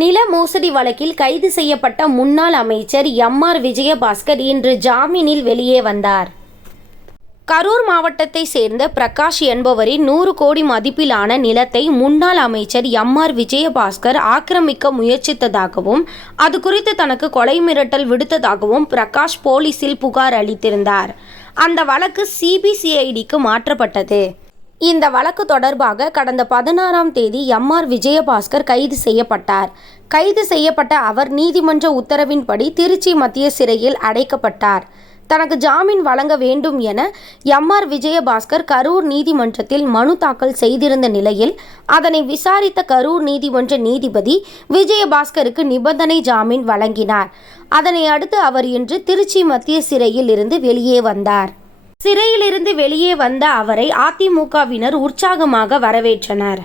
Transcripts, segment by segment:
நில மோசடி வழக்கில் கைது செய்யப்பட்ட முன்னாள் அமைச்சர் எம்.ஆர். விஜயபாஸ்கர் இன்று ஜாமீனில் வெளியே வந்தார். கரூர் மாவட்டத்தை சேர்ந்த பிரகாஷ் என்பவரின் 100 கோடி மதிப்பிலான நிலத்தை முன்னாள் அமைச்சர் எம்.ஆர். விஜயபாஸ்கர் ஆக்கிரமிக்க முயற்சித்ததாகவும் அது குறித்து தனக்கு கொலை மிரட்டல் விடுத்ததாகவும் பிரகாஷ் போலீசில் புகார் அளித்திருந்தார். அந்த வழக்கு சிபிசிஐடிக்கு மாற்றப்பட்டது. இந்த வழக்கு தொடர்பாக கடந்த 16ஆம் தேதி எம்.ஆர். விஜயபாஸ்கர் கைது செய்யப்பட்டார். கைது செய்யப்பட்ட அவர் நீதிமன்ற உத்தரவின்படி திருச்சி மத்திய சிறையில் அடைக்கப்பட்டார். தனக்கு ஜாமீன் வழங்க வேண்டும் என எம்.ஆர். விஜயபாஸ்கர் கரூர் நீதிமன்றத்தில் மனு தாக்கல் செய்திருந்த நிலையில் அதனை விசாரித்த கரூர் நீதிமன்ற நீதிபதி விஜயபாஸ்கருக்கு நிபந்தனை ஜாமீன் வழங்கினார். அதனை அடுத்து அவர் இன்று திருச்சி மத்திய சிறையில் இருந்து வெளியே வந்தார். சிறையிலிருந்து வெளியே வந்த அவரை அதிமுகவினர் உற்சாகமாக வரவேற்றனர்.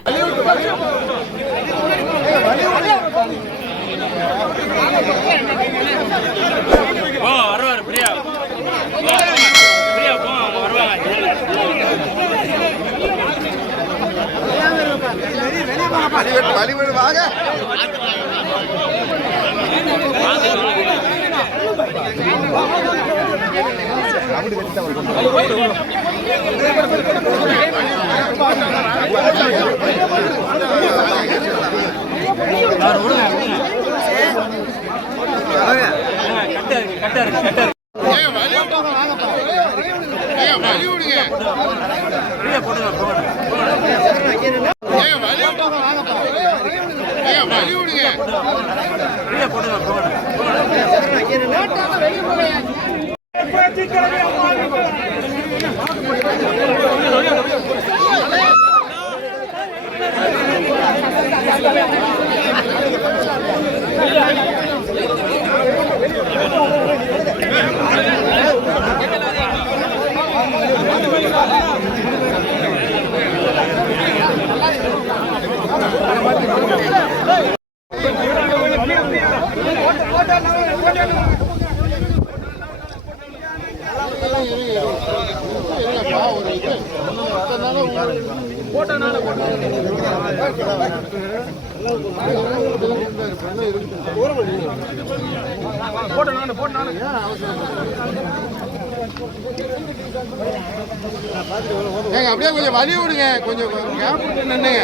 அப்படியே கொஞ்சம் வழி விடுங்க, கொஞ்சம் கேப் விட்டு நின்னுங்க.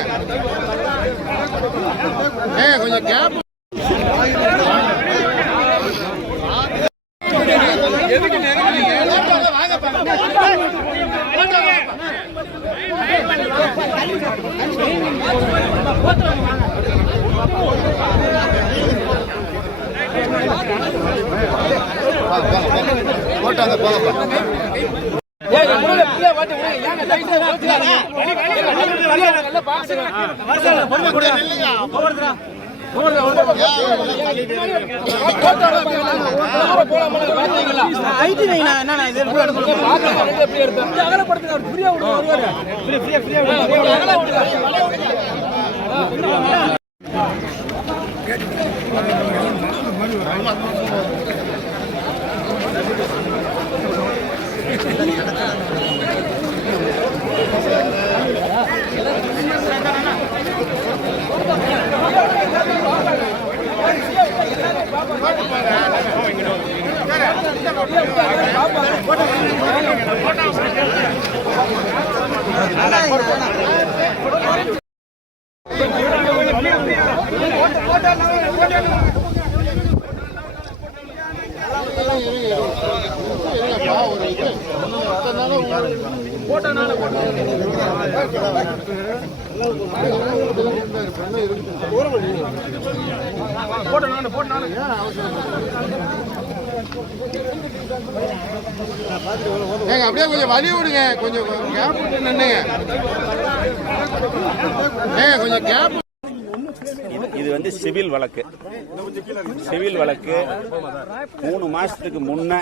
கொஞ்சம் கேப் போட்டாங்க போங்க. அப்படியே கொஞ்சம் வழி விடுங்க, கொஞ்சம் கேப் விட்டு நின்னுங்க. கொஞ்சம் கேப். இது வந்து சிவில் வழக்கு. சிவில் வழக்கு 3 மாசத்துக்கு முன்ன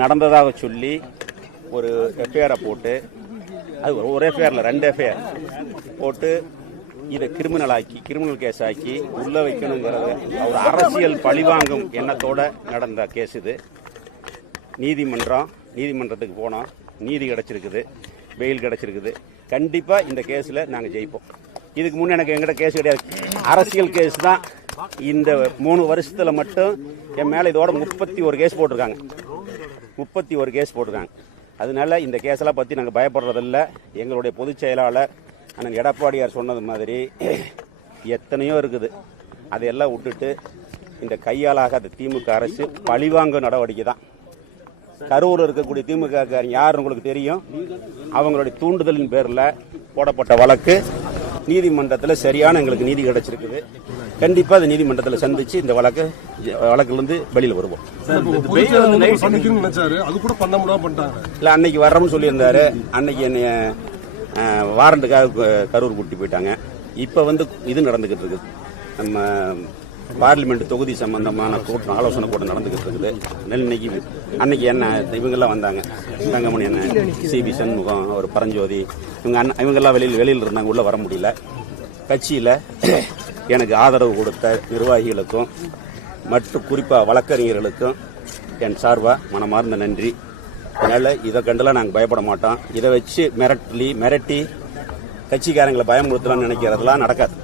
நடந்ததாக சொல்லி ஒரு எஃப்ஐஆரை போட்டு, அது ஒரு எஃப்ஐஆர்ல 2 எஃப்ஐஆர் போட்டு இதை கிரிமினல் கேஸ் ஆக்கி உள்ள வைக்கணுங்கிறது ஒரு அரசியல் பழிவாங்கும் எண்ணத்தோட நடந்த கேஸ் இது. நீதிமன்றத்துக்கு போனோம், நீதி கிடைச்சிருக்குது, பெயில் கிடைச்சிருக்குது. கண்டிப்பா இந்த கேஸ்ல நாங்க ஜெயிப்போம். இதுக்கு முன்னே எனக்கு எங்கிட்ட கேஸ் கிடையாது, அரசியல் கேஸ் தான் இந்த 3 வருஷத்துல மட்டும் என் மேல இதோட 31 கேஸ் போட்டிருக்காங்க. 31 கேஸ் போட்டிருக்காங்க. அதனால இந்த கேஸெல்லாம் பற்றி நாங்கள் பயப்படுறதில்ல. எங்களுடைய பொதுச் செயலாளர் அண்ணன் எடப்பாடியார் சொன்னது மாதிரி எத்தனையோ இருக்குது, அதையெல்லாம் விட்டுட்டு இந்த கையாளாகாத திமுக அரசு பழிவாங்க நடவடிக்கை தான். கரூர் இருக்கக்கூடிய திமுக யார் உங்களுக்கு தெரியும். அவங்களுடைய தூண்டுதலின் பேரில் போடப்பட்ட வழக்கு நீதிமன்றத்தில் சரியான எங்களுக்கு நீதி கிடைச்சிருக்குது. கண்டிப்பா அது நீதிமன்றத்தில் சந்திச்சு இந்த வழக்கிலிருந்து வெளியில் வருவோம். இல்ல அன்னைக்கு வர்றோம்னு சொல்லியிருந்தாரு. அன்னைக்கு என்னைய வாரண்டுக்காக கரூர் கூட்டி போயிட்டாங்க. இப்ப இது நடந்துகிட்டு இருக்குது. நம்ம பார்லிமெண்ட் தொகுதி சம்பந்தமான ஆலோசனை கூட்டம் நடந்துகிட்டு இருக்குது. இன்னைக்கு அன்னைக்கு என்ன இவங்கெல்லாம் வந்தாங்க, தங்கமணி என்ன, சிபி சண்முகம், ஒரு பரஞ்சோதி, இவங்கெல்லாம் வெளியில் இருந்தாங்க. உள்ள வர முடியல. கட்சியில எனக்கு ஆதரவு கொடுத்த நிர்வாகிகளுக்கும் மற்றும் குறிப்பாக வழக்கறிஞர்களுக்கும் என் சார்பா மனமார்ந்த நன்றி. அதனால இதை கண்டுலாம் நாங்கள் பயப்பட மாட்டோம். இதை வச்சு மிரட்டி கட்சிக்காரங்களை பயமுறுத்தலாம்னு நினைக்கிறதெல்லாம் நடக்காது.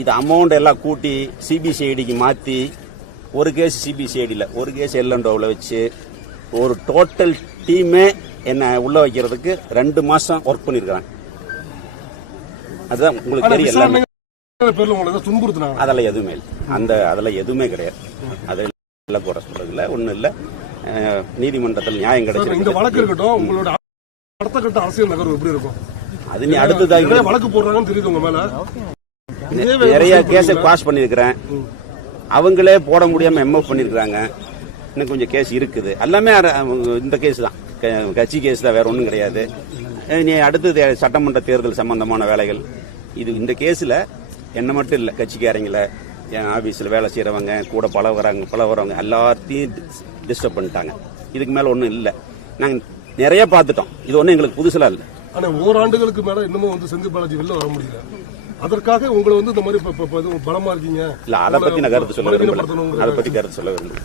இது அமௌண்ட் எல்லாம் கூட்டி சிபிசிஐடிக்கு மாத்தி ஒரு கேஸ் சிபிசிஐடியில் ஒரு கேஸ் எல்என்டோவில் வச்சு ஒரு டோட்டல் டீமே என்ன உள்ள வைக்கிறதுக்கு 2 மாசம் ஒர்க் பண்ணிருக்காங்க. அதுதான் உங்களுக்கு தெரியும். அதெல்லாம் எதுவுமே இல்லை. அதெல்லாம் எதுவுமே கிடையாது. அதெல்லாம் கூட சொல்றதில்ல, ஒன்றும் இல்லை. நீதிமன்றத்தில் நியாயம் கிடைச்சிருக்கு. இந்த வழக்கு இருக்கட்டும், உங்களோட அடுத்த கட்ட அரசியல் நகர்வு எப்படி இருக்கும்? அது நீ அடுத்ததாக வழக்கு போடுறாங்கன்னு தெரியுது உங்க மேல. நிறைய கேஸை பாஸ் பண்ணிருக்கிறேன். அவங்களே போட முடியாம எம்எஃப் பண்ணிருக்காங்க. இன்னும் கொஞ்சம் கேஸ் இருக்குது. எல்லாமே இந்த கேஸ் தான், கட்சி கேஸ் தான், வேற ஒன்றும் கிடையாது. நீ அடுத்தது சட்டமன்ற தேர்தல் சம்பந்தமான வேலைகள். இந்த கேஸ்ல என்ன மட்டும் இல்லை, கட்சிக்காரங்களை, என் ஆபீஸ்ல வேலை செய்யறவங்க கூட பழகுறவங்க எல்லாத்தையும் டிஸ்டர்ப் பண்ணிட்டாங்க. இதுக்கு மேல ஒன்றும் இல்லை. நாங்கள் நிறைய பார்த்துட்டோம். இது ஒன்றும் எங்களுக்கு புதுசுலாம் இல்லை. ஆனா ஓராண்டுகளுக்கு மேல இன்னமும் செந்தில் பாலாஜி வெளில வர முடியல. அதற்காக உங்களை இந்த மாதிரி பலமா இருக்கீங்க. இல்ல, அதை பத்தி நான் கருத்து சொல்ல விரும்பல. அதை பத்தி கருத்து சொல்ல விரும்பல.